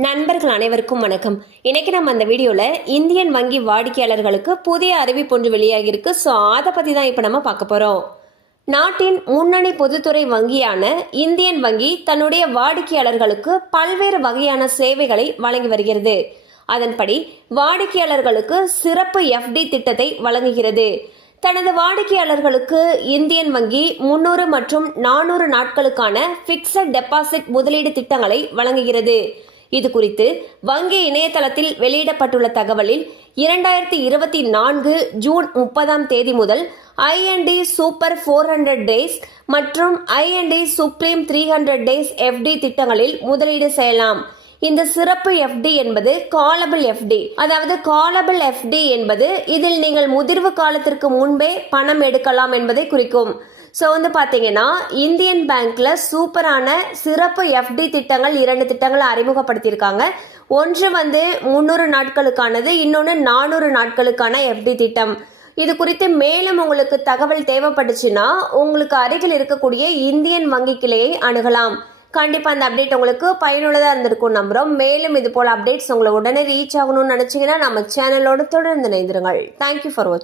நண்பர்கள் அனைவருக்கும் வணக்கம். இன்னைக்கு நம்ம அந்த வீடியோல இந்தியன் வங்கி வாடிக்கையாளர்களுக்கு புதிய அறிவிப்பு ஒன்று வெளியாகிருக்கு. ஸோ அதை பத்தி தான் இப்போ நம்ம பார்க்க போறோம். நாட்டின் முன்னணி பொதுத்துறை வங்கியான இந்தியன் வங்கி தன்னுடைய வாடிக்கையாளர்களுக்கு பல்வேறு வகையான சேவைகளை வழங்கி வருகிறது. அதன்படி வாடிக்கையாளர்களுக்கு சிறப்பு எஃப்டி திட்டத்தை வழங்குகிறது. தனது வாடிக்கையாளர்களுக்கு இந்தியன் வங்கி 300 மற்றும் 400 நாட்களுக்கான பிக்சட் டெபாசிட் முதலீடு திட்டங்களை வழங்குகிறது. இது குறித்து வங்கி இணையதளத்தில் வெளியிடப்பட்டுள்ள தகவலில் 2024 ஜூன் 30 முதல் ஐஎன்டி சூப்பர் 400 டேஸ் மற்றும் ஐஎன்டி சுப்ரீம் 300 டேஸ் எஃப்டி திட்டங்களில் முதலீடு செய்யலாம். இந்த சிறப்பு எஃப்டி என்பது காலபிள் எஃப்டி. அதாவது காலபிள் எஃப்டி என்பது இதில் நீங்கள் முதிர்வு காலத்திற்கு முன்பே பணம் எடுக்கலாம் என்பதை குறிக்கும். ஸோ பார்த்தீங்கன்னா இந்தியன் பேங்க்ல சூப்பரான சிறப்பு எஃப்டி திட்டங்கள் 2 திட்டங்களை அறிமுகப்படுத்தியிருக்காங்க. ஒன்று 300 நாட்களுக்கானது, இன்னொன்று 400 நாட்களுக்கான எஃப்டி திட்டம். இது குறித்து மேலும் உங்களுக்கு தகவல் தேவைப்பட்டுச்சுன்னா உங்களுக்கு அருகில் இருக்கக்கூடிய இந்தியன் வங்கி கிளையை அணுகலாம். கண்டிப்பாக அந்த அப்டேட் உங்களுக்கு பயனுள்ளதாக இருந்திருக்கும் நம்புகிறோம். மேலும் இது போல் அப்டேட்ஸ் உங்களை உடனே ரீச் ஆகணும்னு நினச்சிங்கன்னா நம்ம சேனலோடு தொடர்ந்து இணைந்திருங்கள். தேங்க்யூ ஃபார் வாட்சிங்.